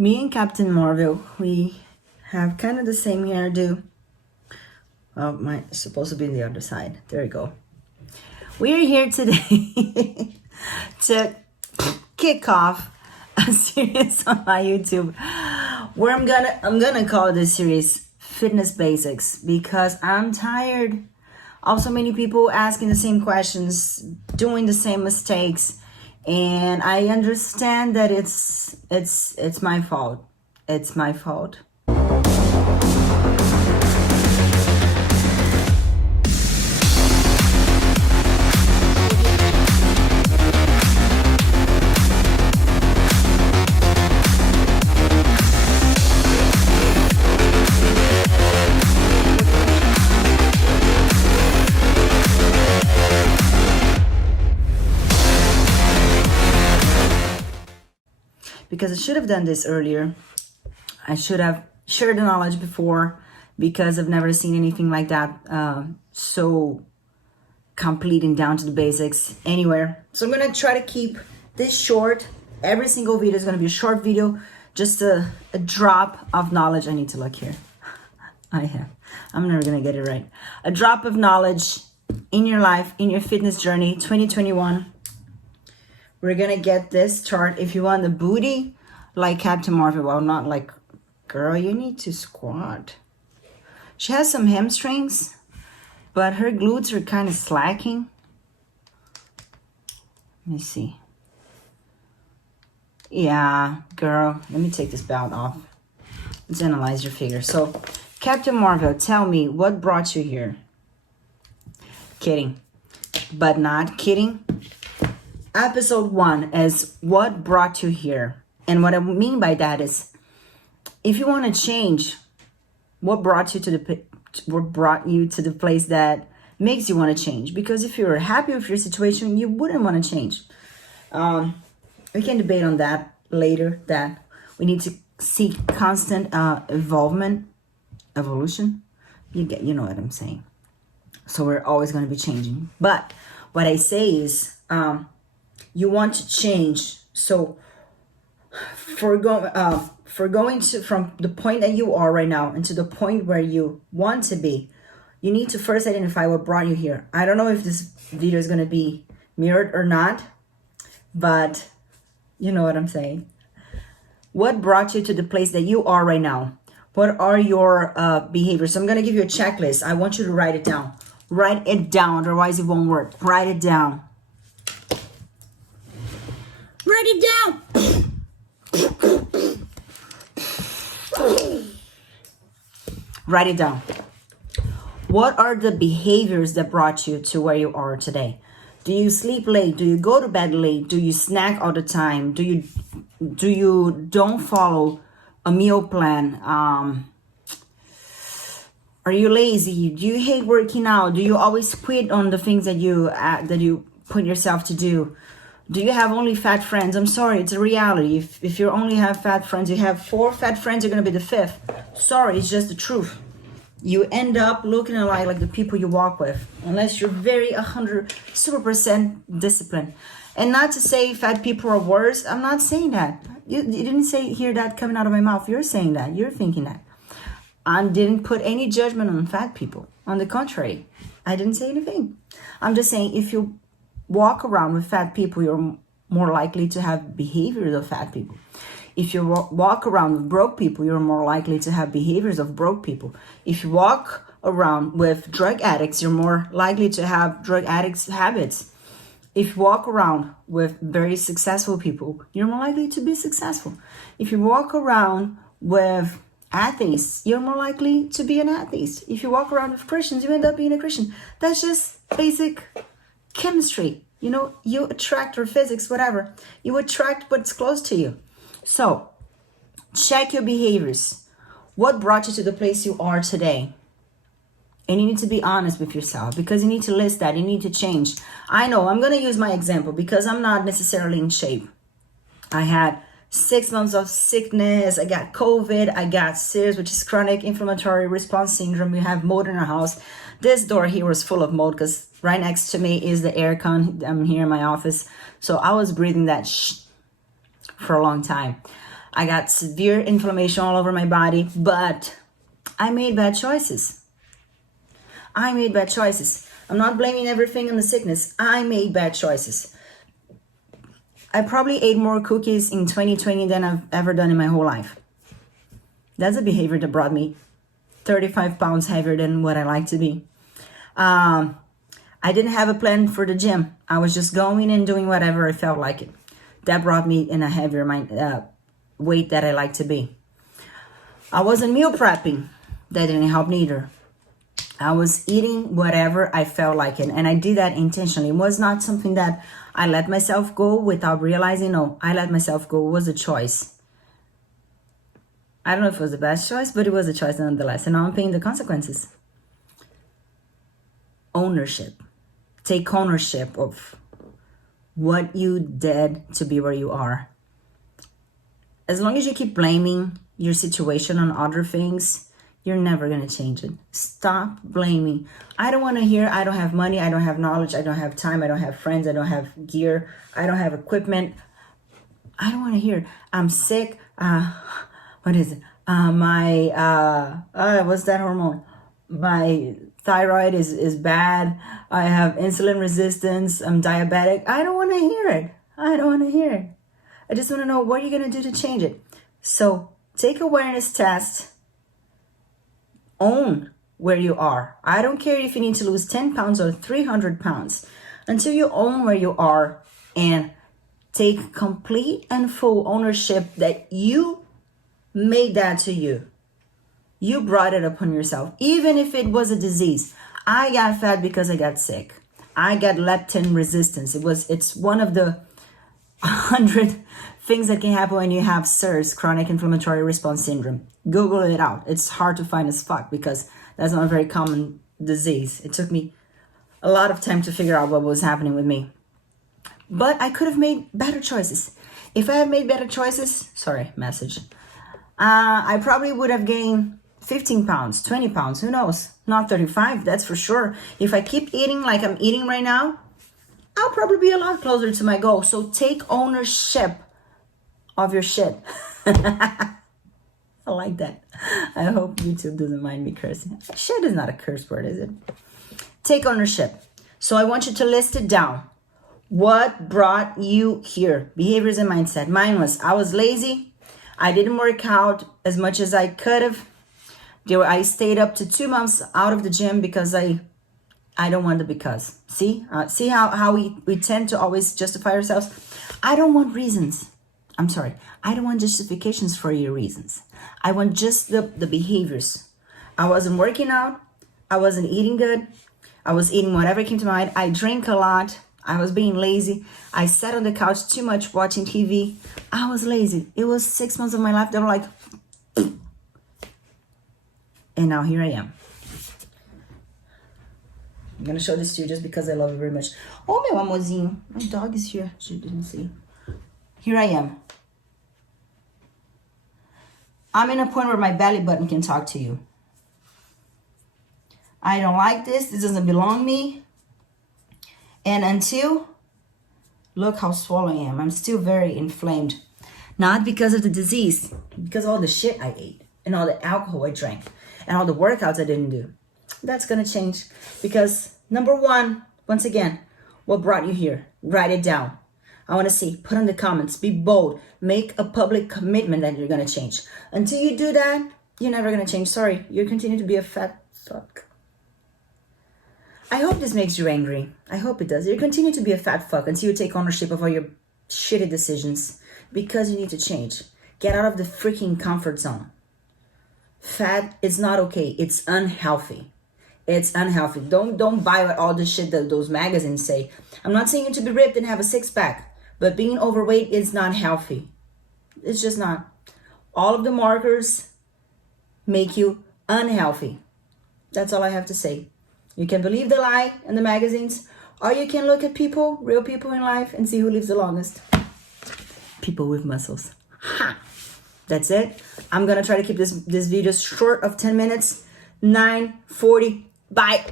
Me and Captain Marvel, we have kind of the same hairdo. Oh, mine is supposed to be on the other side. There we go. We are here today to kick off a series on my YouTube where I'm gonna call this series Fitness Basics, because I'm tired of so many people asking the same questions, doing the same mistakes, and I understand that it's my fault. It's my fault. Because I should have done this earlier. I should have shared the knowledge before, because I've never seen anything like that so complete and down to the basics anywhere. So I'm gonna try to keep this short. Every single video is gonna be a short video, just a drop of knowledge. I need to look here. I'm never gonna get it right. A drop of knowledge in your life, in your fitness journey, 2021. We're gonna get this chart. If you want the booty like Captain Marvel, well, not like, girl, you need to squat. She has some hamstrings, but her glutes are kind of slacking. Let me see. Yeah, girl, let me take this belt off. Let's analyze your figure. So, Captain Marvel, tell me, what brought you here? Kidding, but not kidding. Episode 1 is what brought you here. And what I mean by that is, if you want to change, what brought you to the place that makes you want to change? Because if you're happy with your situation, you wouldn't want to change. We can debate on that later, that we need to seek constant evolution. You know what I'm saying. So we're always going to be changing. But what I say is, you want to change. So for going to from the point that you are right now into the point where you want to be, you need to first identify what brought you here. I don't know if this video is going to be mirrored or not, but you know what I'm saying. What brought you to the place that you are right now? What are your behaviors? So I'm going to give you a checklist. I want you to write it down. Write it down, otherwise it won't work. Write it down. Write it down. Write it down. What are the behaviors that brought you to where you are today? Do you sleep late? Do you go to bed late? Do you snack all the time? Do you don't follow a meal plan? Are you lazy? Do you hate working out? Do you always quit on the things that you put yourself to do? Do you have only fat friends? I'm sorry, it's a reality. If you only have fat friends, you have 4 fat friends, you're going to be the 5th. Sorry, it's just the truth. You end up looking like the people you walk with, unless you're very 100% disciplined. And not to say fat people are worse. I'm not saying that. You didn't hear that coming out of my mouth. You're saying that. You're thinking that. I didn't put any judgment on fat people. On the contrary, I didn't say anything. I'm just saying, if you walk around with fat people, you're more likely to have behaviors of fat people. If you walk around with broke people, you're more likely to have behaviors of broke people. If you walk around with drug addicts, you're more likely to have drug addicts' habits. If you walk around with very successful people, you're more likely to be successful. If you walk around with atheists, you're more likely to be an atheist. If you walk around with Christians, you end up being a Christian. That's just basic chemistry. You know, you attract, or physics, whatever. You attract what's close to you. So check your behaviors. What brought you to the place you are today? And you need to be honest with yourself, because you need to list that. You need to change. I know I'm going to use my example because I'm not necessarily in shape. I had 6 months of sickness. I got COVID. I got CIRS, which is chronic inflammatory response syndrome. We have mold in our house. This door here was full of mold because right next to me is the air con. I'm here in my office. So I was breathing that for a long time. I got severe inflammation all over my body, but I made bad choices. I made bad choices. I'm not blaming everything on the sickness. I made bad choices. I probably ate more cookies in 2020 than I've ever done in my whole life. That's a behavior that brought me 35 pounds heavier than what I like to be. I didn't have a plan for the gym. I was just going and doing whatever I felt like it. That brought me in a heavier weight that I like to be. I wasn't meal prepping. That didn't help neither. I was eating whatever I felt like it. And I did that intentionally. It was not something that I let myself go without realizing. No, I let myself go. It was a choice. I don't know if it was the best choice, but it was a choice nonetheless. And now I'm paying the consequences. Ownership. Take ownership of what you did to be where you are. As long as you keep blaming your situation on other things, you're never going to change it. Stop blaming. I don't want to hear, I don't have money, I don't have knowledge, I don't have time, I don't have friends, I don't have gear, I don't have equipment. I don't want to hear, I'm sick. What is it? What's that hormone? My thyroid is bad. I have insulin resistance. I'm diabetic. I don't want to hear it. I don't want to hear it. I just want to know what you're going to do to change it. So take awareness test. Own where you are. I don't care if you need to lose 10 pounds or 300 pounds. Until you own where you are and take complete and full ownership that you made that to you. You brought it upon yourself, even if it was a disease. I got fat because I got sick. I got leptin resistance. It's one of the 100 things that can happen when you have CIRS, chronic inflammatory response syndrome. Google it out. It's hard to find as fuck because that's not a very common disease. It took me a lot of time to figure out what was happening with me. But I could have made better choices. If I had made better choices, I probably would have gained 15 pounds, 20 pounds, who knows? Not 35, that's for sure. If I keep eating like I'm eating right now, I'll probably be a lot closer to my goal. So take ownership of your shit. I like that. I hope YouTube doesn't mind me cursing. Shit is not a curse word, is it? Take ownership. So I want you to list it down. What brought you here? Behaviors and mindset. Mine was, I was lazy. I didn't work out as much as I could have. I stayed up to 2 months out of the gym because I don't want the because. See how we tend to always justify ourselves? I don't want reasons. I'm sorry. I don't want justifications for your reasons. I want just the behaviors. I wasn't working out. I wasn't eating good. I was eating whatever came to mind. I drank a lot. I was being lazy. I sat on the couch too much watching TV. I was lazy. It was 6 months of my life that were like, and now here I am. I'm gonna show this to you just because I love it very much. Oh, meu amorzinho. My dog is here. She didn't see. Here I am. I'm in a point where my belly button can talk to you. I don't like this. This doesn't belong to me. And until, look how swollen I am. I'm still very inflamed. Not because of the disease, because of all the shit I ate and all the alcohol I drank and all the workouts I didn't do. That's going to change because number one, once again, what brought you here? Write it down. I want to see, put in the comments, be bold, make a public commitment that you're going to change. Until you do that, you're never going to change. Sorry, you continue to be a fat fuck. I hope this makes you angry. I hope it does. You continue to be a fat fuck until you take ownership of all your shitty decisions because you need to change. Get out of the freaking comfort zone. Fat is not okay. It's unhealthy. It's unhealthy. Don't buy all the shit that those magazines say. I'm not saying you to be ripped and have a six-pack, but being overweight is not healthy. It's just not. All of the markers make you unhealthy. That's all I have to say. You can believe the lie in the magazines, or you can look at people, real people in life, and see who lives the longest. People with muscles. Ha! That's it. I'm gonna try to keep this video short of 10 minutes. 9:40. Bye.